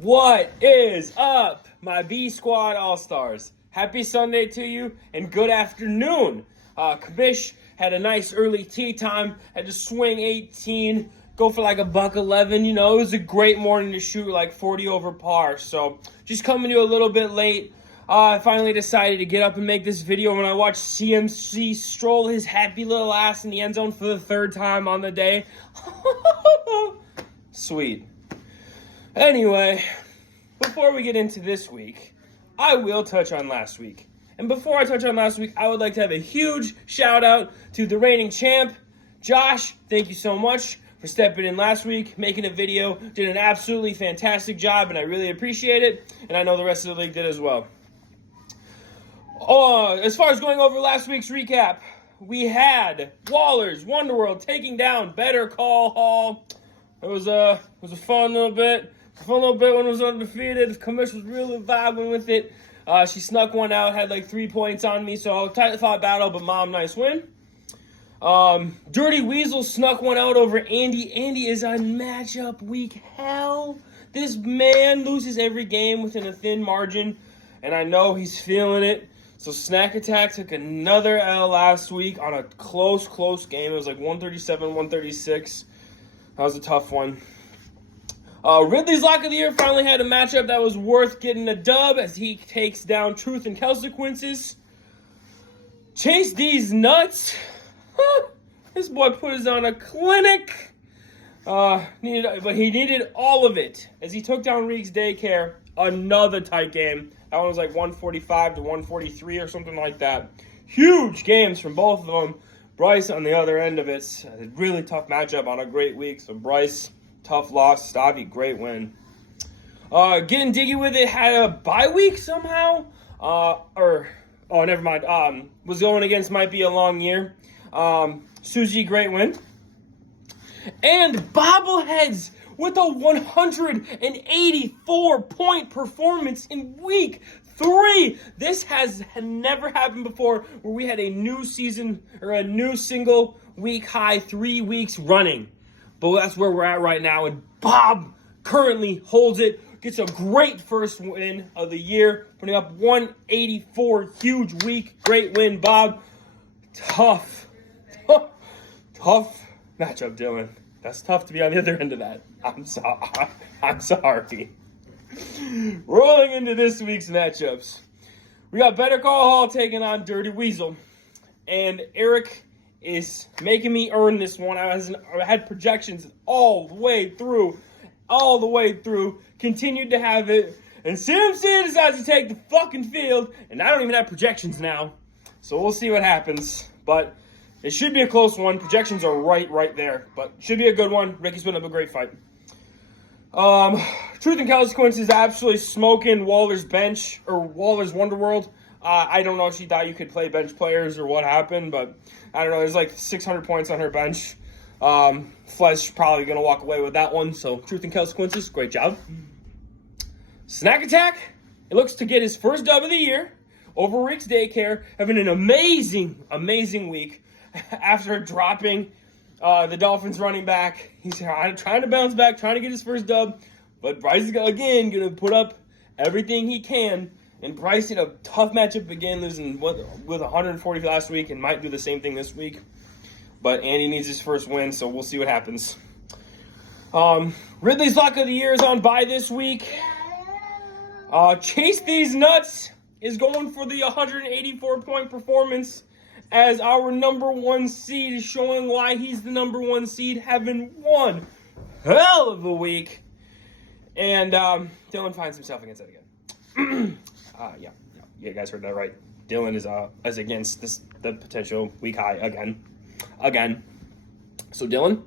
What is up, my B Squad All-Stars? Happy Sunday to you, and good afternoon. Commish had a nice early tee time, had to swing 18, go for like a $111. You know, it was a great morning to shoot like 40 over par. So, just coming to you a little bit late. I finally decided to get up and make this video when I watched CMC stroll his happy little ass in the end zone for the third time on the day. Sweet. Anyway, before we get into this week, I will touch on last week. And before I touch on last week, I would like to have a huge shout out to the reigning champ, Josh. Thank you so much for stepping in last week, making a video. Did an absolutely fantastic job, and I really appreciate it. And I know the rest of the league did as well. As far as going over last week's recap, we had Waller's Wonderworld taking down Better Call Hall. It was a fun little bit. When it was undefeated. Commish was really vibing with it. She snuck one out, had like 3 points on me, so tight fought battle, but mom, nice win. Dirty Weasel snuck one out over Andy. Andy is on matchup week hell. This man loses every game within a thin margin, and I know he's feeling it. So Snack Attack took another L last week on a close game. It was like 137, 136. That was a tough one. Ridley's Lock of the Year finally had a matchup that was worth getting a dub as he takes down Truth and Consequences. Chase D's nuts. This boy put us on a clinic. But he needed all of it as he took down Reek's Daycare. Another tight game. That one was like 145 to 143 or something like that. Huge games from both of them. Bryce on the other end of it. A really tough matchup on a great week. So Bryce, tough loss. Stavi, great win. Getting Diggy with it, had a bye week somehow. Never mind. Was going against Might Be a Long Year. Suji, great win. And Bobbleheads with a 184-point performance in week 3. This has never happened before where we had a new season or a new single week high 3 weeks running. But that's where we're at right now. And Bob currently holds it. Gets a great first win of the year. Putting up 184. Huge week. Great win, Bob. Tough matchup, Dylan. That's tough to be on the other end of that. I'm sorry. Rolling into this week's matchups. We got Better Call Hall taking on Dirty Weasel. And Eric is making me earn this one. I had projections all the way through. Continued to have it. And CMC decides to take the fucking field. And I don't even have projections now. So we'll see what happens. But it should be a close one. Projections are right there. But should be a good one. Ricky's putting up a great fight. Truth and Consequences absolutely smoking Waller's bench, or Waller's Wonderworld. I don't know if she thought you could play bench players or what happened, but I don't know. There's like 600 points on her bench. Flesh probably going to walk away with that one. So Truth and Consequences, great job. Snack Attack, it looks to get his first dub of the year over Rick's Daycare, having an amazing week after dropping the Dolphins running back. He's trying to bounce back, trying to get his first dub. But Bryce is, again, going to put up everything he can. And Bryce in a tough matchup again, losing with 140 last week, and might do the same thing this week. But Andy needs his first win, so we'll see what happens. Ridley's Lock of the Year is on bye this week. Chase These Nuts is going for the 184-point performance as our number 1 seed is showing why he's the number 1 seed, having one hell of a week. And Dylan finds himself against that again. Yeah, you guys heard that right. Dylan is against the potential week high again. So Dylan,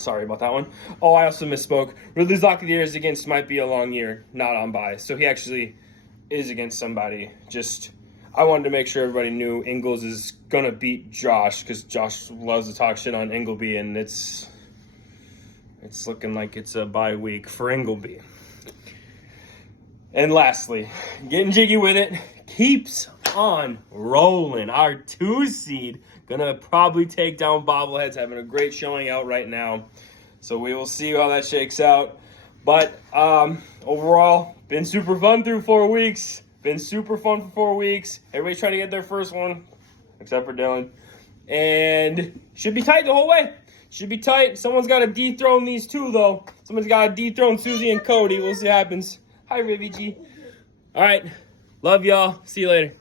sorry about that one. Oh, I also misspoke. Ridley's Lock of the Year is against Might Be a Long Year, not on bye. So he actually is against somebody. Just, I wanted to make sure everybody knew Ingles is gonna beat Josh, because Josh loves to talk shit on Ingleby, and it's looking like it's a bye week for Ingleby. And lastly, getting jiggy with it, keeps on rolling. Our 2 seed gonna probably take down Bobbleheads, having a great showing out right now. So we will see how that shakes out. But overall, been super fun through 4 weeks. Been super fun for 4 weeks. Everybody's trying to get their first one, except for Dylan. And should be tight the whole way. Should be tight. Someone's got to dethrone these two, though. Someone's got to dethrone Susie and Cody. We'll see what happens. Hi, Rivy G. All right. Love y'all. See you later.